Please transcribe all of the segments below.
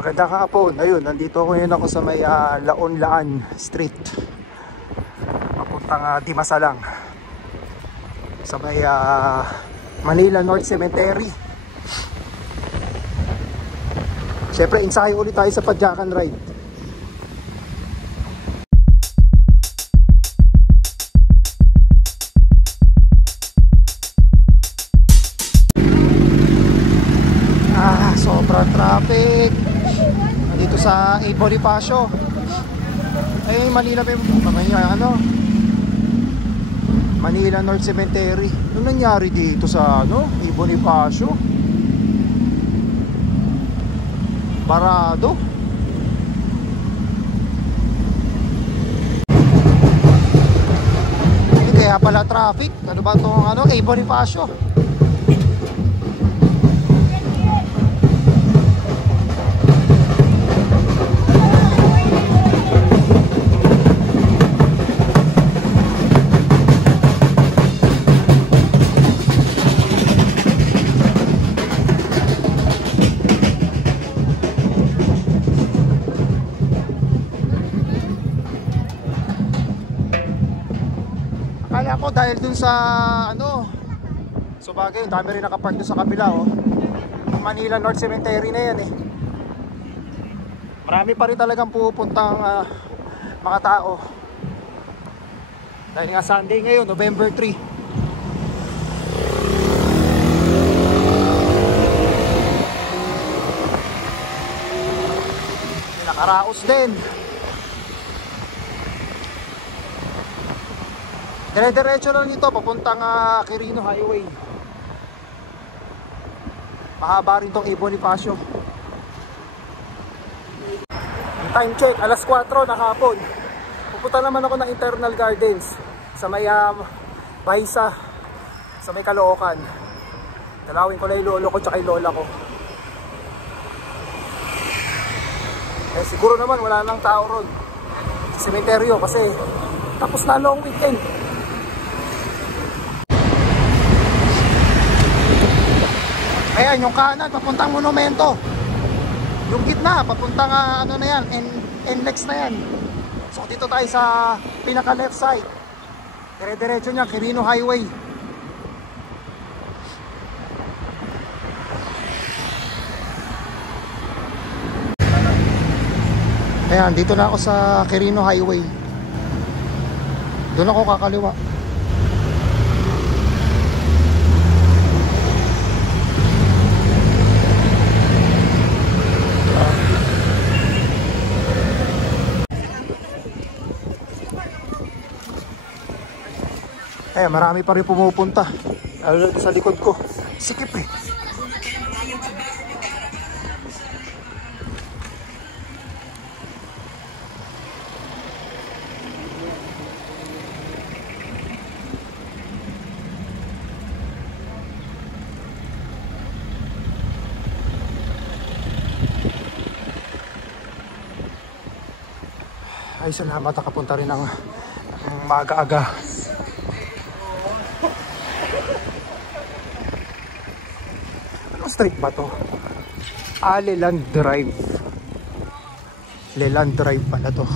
Magandang hapon. Ayun, nandito ko ngayon ako sa may Laon-Laan Street. Papuntang Dimasalang. Sa may Manila North Cemetery. Siyempre, ensayo ulit tayo sa Padyakan Ride. Sobrang traffic dito sa A. Bonifacio. Ay, Manila Manila North Cemetery. Ano nangyari dito sa A. Bonifacio? Parado. Hindi kaya pala traffic. Ano ba itong A. Bonifacio? Akala ko dahil dun sa so bagay, dami rin nakapark dun sa kabila Manila North Cemetery na yan Marami pa rin talagang pupuntang mga tao. Dahil nga Sunday ngayon, November 3. Nakaraos din. Dire-diretso lang ito papuntang Quirino Highway. Mahaba rin itong A. Bonifacio. Time check, alas 4 na hapon. Pupunta naman ako ng Internal Gardens sa may Baisa, sa may Caloocan. Dalawin ko lang yung lolo ko tsaka yung lola ko. Siguro naman wala nang tao ron sa sementeryo kasi tapos na long weekend. Ayan, yung kanan papuntang monumento. Yung gitna papuntang na yan, NLEX na yan. So dito tayo sa pinaka left side. Dire-diretso niya, Quirino Highway. Ayan, dito na ako sa Quirino Highway. Doon ako kakaliwa. Marami pa rin pumupunta. Lalo sa likod ko. Sikip Ay, salamat nakapunta rin ng maaga-aga. Street ba to? Leland Drive. Leland Drive pala to.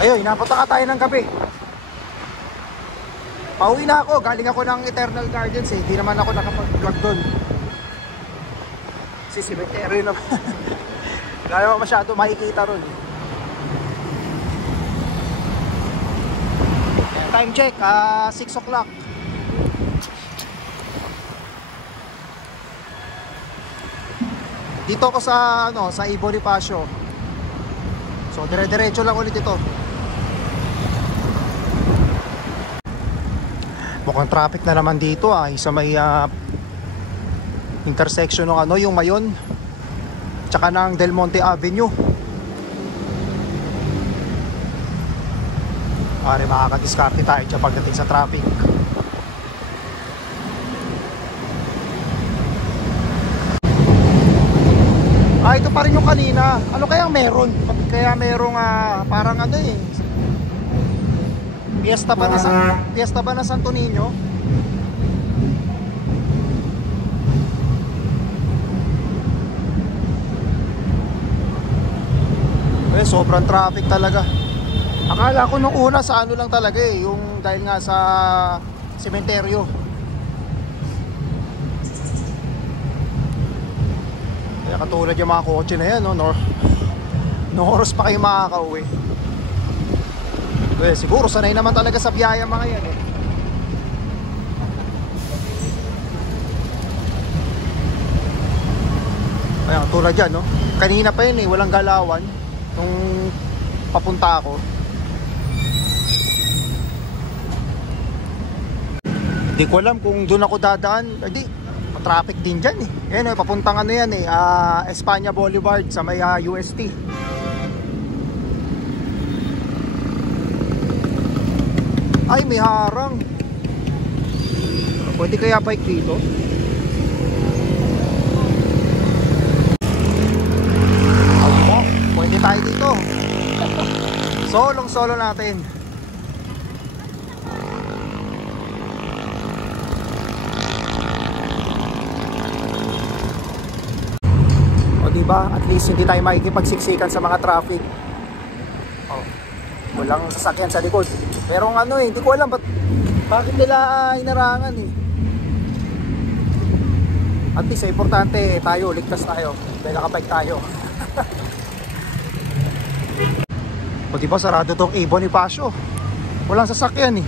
Ayun, napunta tayo ng gabi. Pauwi na ako, galing ako ng Eternal Gardens Hindi naman ako nakapag-vlog doon. Si cemetery naman. Wala naman masyado makikita ron. Time check, 6 o'clock. Dito ako sa sa A. Bonifacio. So dire-diretso lang ulit ito. Mukhang traffic na naman dito sa may intersection ng yung Mayon tsaka ng Del Monte Avenue. Pare, makakadiskarte tayo dyan pagdating sa traffic. Ah, ito pa rin yung kanina. Ano kaya meron? Kaya merong parang ano eh, Fiesta ba na Santo Niño? Eh, sobrang traffic talaga. Akala ko nung una sa ano lang talaga eh, yung dahil nga sa sementeryo. Kaya katulad yung mga kotse na yan, no oras pa kayo makakauwi. Well, siguro sanay naman talaga sa biyaya mga yan eh. Ayan, tulad yan, no? Kanina pa yun eh, walang galawan nung papunta ako. Hindi ko alam kung doon ako dadaan. Hindi, traffic din dyan eh. Ayan eh, papuntang ano yan eh, Espanya Boulevard sa may UST. Ay, may harang. Pwede kaya bike dito? Oh, pwede tayo dito. Solo natin. O diba, at least hindi tayo makikipagsiksikan sa mga traffic. Oh, walang sasakyan sa likod. Pero ano eh, hindi ko alam bakit nila inarangan eh. At least importante tayo, ligtas tayo. Dahil nakabike tayo. O diba sarado tong A. Bonifacio. Walang sasakyan eh.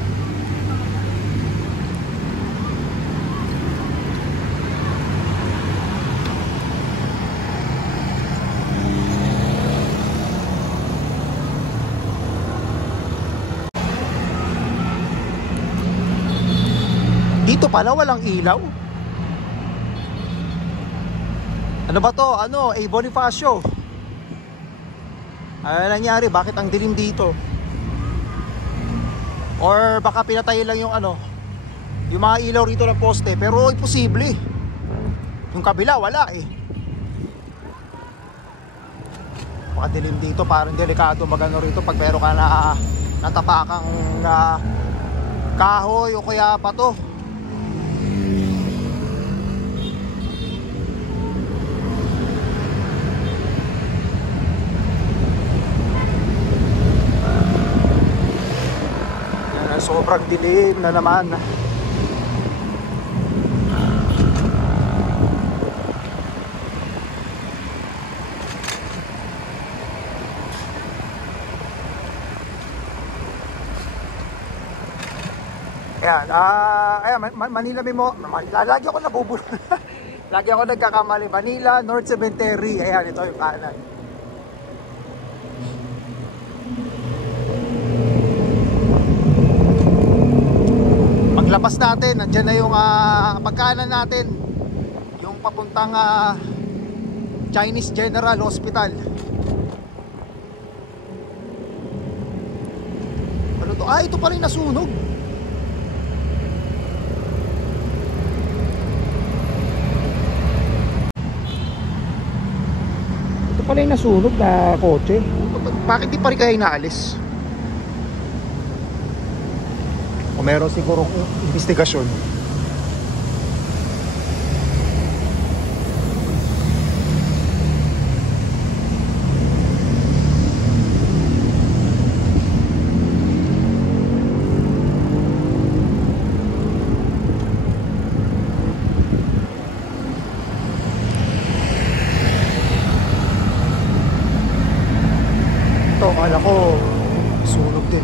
Dito pala walang ilaw. Ano ba to? Ano? A. Bonifacio. Ano nangyari? Bakit ang dilim dito? Or baka pinatay lang yung ano, yung mga ilaw rito ng poste. Pero imposible. Yung kabila wala eh. Baka dilim dito. Parang delikado magano rito pag meron ka na natapakang kahoy o kaya pato. Sobrang dilim na naman. Ayan, Manila lagi ako nabubulol. Lagi ako nagkakamali. Manila North Cemetery. Ayan, ito yung kanan. Paglabas natin, nandiyan na yung pagkanan natin, yung papuntang Chinese General Hospital. Ano to? Ah, ito pa rin nasunog. Ito pa rin nasunog na kotse. Bakit di pa rin kaya inaalis? O meron siguro investigasyon. Ito, akala ko sunog din.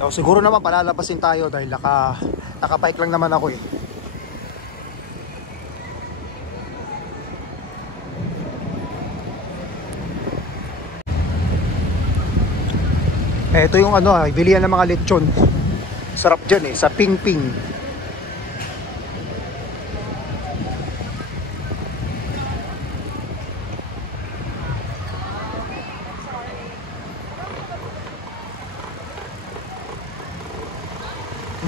So, siguro naman palalabasin tayo dahil naka-bike lang naman ako eh. Ito yung ano, bilihan ng mga lechon. Sarap dyan eh, sa Ping Ping.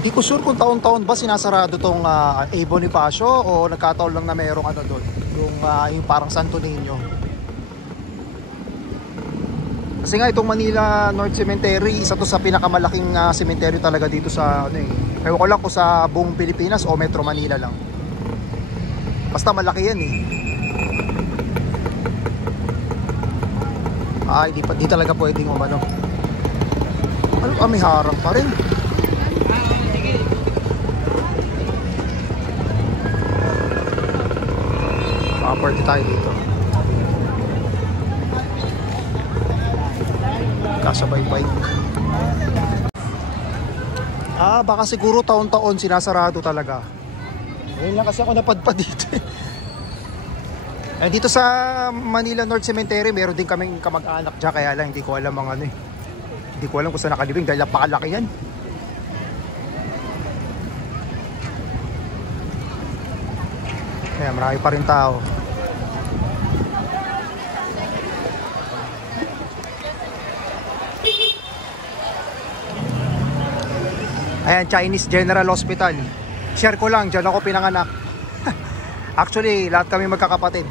Hindi ko sure kung taon-taon ba sinasarado tong A. Bonifacio o nagkataon lang na mayroong ano doon, yung parang Santo Niño. Kasi nga itong Manila North Cemetery, isa to sa pinakamalaking cemetery talaga dito sa ano eh. Ewan ko lang kung sa buong Pilipinas o Metro Manila lang. Basta malaki yan eh. Ay, di talaga pwedeng umano. Ano kami harang pa rin. Property tayo dito. Kasabay-bay. Baka siguro taon-taon sinasarado talaga. Ngayon lang kasi ako napadpad dito. Dito sa Manila North Cemetery, meron din kaming kamag-anak dyan. Kaya lang hindi ko alam ang ano eh. Hindi ko alam kung saan nakalibing dahil napakalaki yan. Kaya marami pa rin tao. Ayan, Chinese General Hospital. Share ko lang, dyan ako pinanganak. Actually, lahat kami magkakapatid.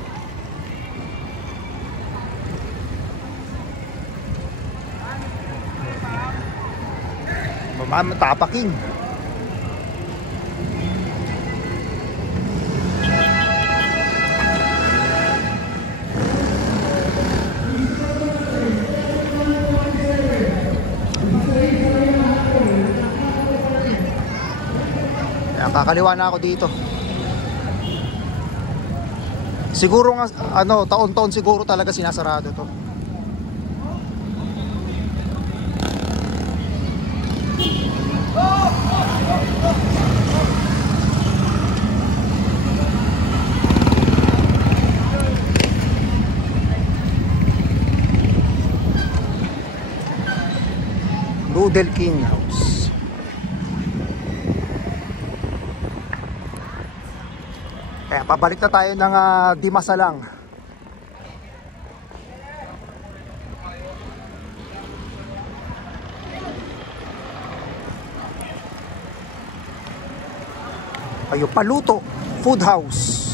Tapaking. Kakaliwa na ako dito. Siguro nga ano, taon-taon siguro talaga sinasarado to. Noodle King House. Kaya pabalik na tayo ng Dimasalang. Ayo, Paluto Food House.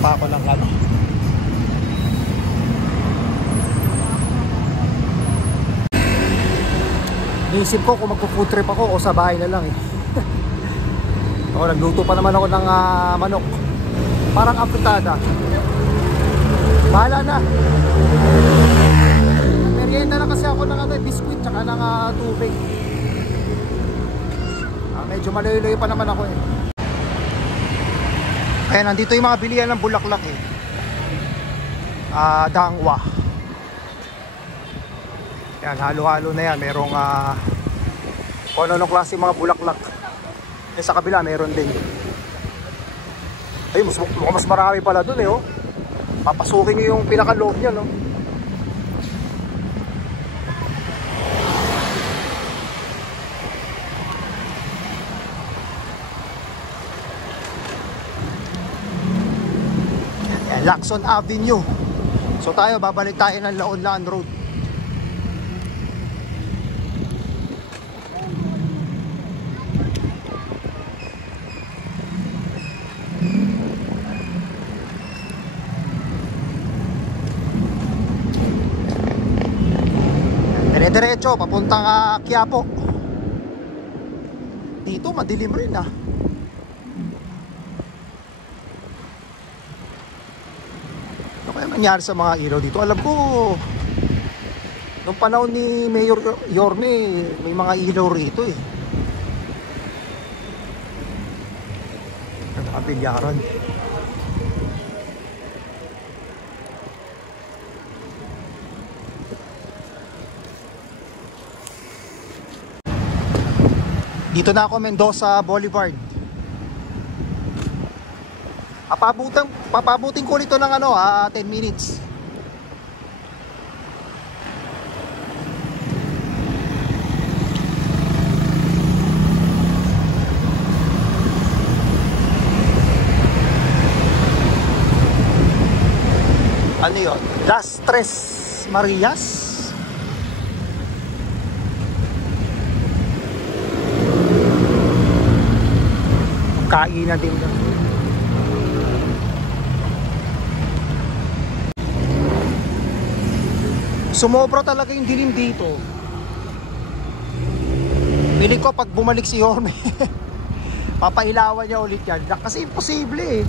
Pa ako ng ano. Naisip ko kung magpo-food trip ako o sa bahay na lang eh. Nagluto pa naman ako ng manok. Parang apritada. Bahala na. Merienda na kasi ako ng biskuit tsaka ng tubig. Medyo malayo-layo pa naman ako eh. Ayan, nandito yung mga bilihan ng bulaklak eh. Dangwa. Ayan, halo-halo na yan. Merong kung ano klase mga bulaklak. Sa kabila meron din. Ay, mas marami pala dun eh oh. Papasukin nyo yung pinakaloob niya no. Lacson Avenue. So tayo, babalik tayo ng Laon-Laan Road. Dire-diretso, papuntang Quiapo. Dito, madilim rin ah. Nangyari sa mga ilaw dito. Alam ko nung panahon ni Mayor Yorme may mga ilaw rito eh. Nakabilyaran. Dito na ako, Mendoza Boulevard. Papabutin ko nito ng 10 minutes. Ano yun? Las Tres Marias. Kainan din lang. Sumobra talaga yung dilim dito. Piling ko pag bumalik si Yorme papailawan niya ulit yan. Kasi imposible eh.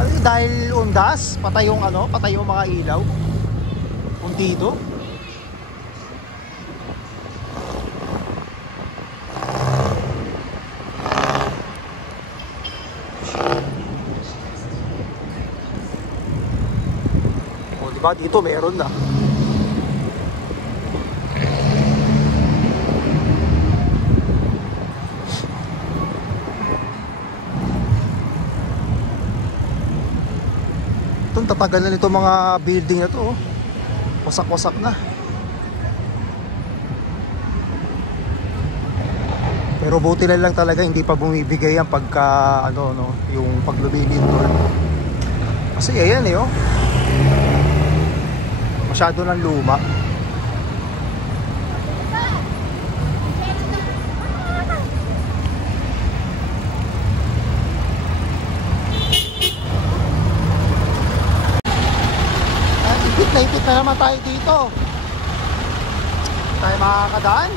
Ano, dahil undas, patay yung ano, patay yung mga ilaw. Puntido. O diba dito meron na. Itong tatagal na nito mga building na to, oh. Wasak-wasak na. Pero buti na lang talaga hindi pa bumibigay ang pagka ano no, yung paglumilindol. Kasi ayan eh, oh. Masyado ng luma. Ipit na naman tayo dito. Tayo makakadaan.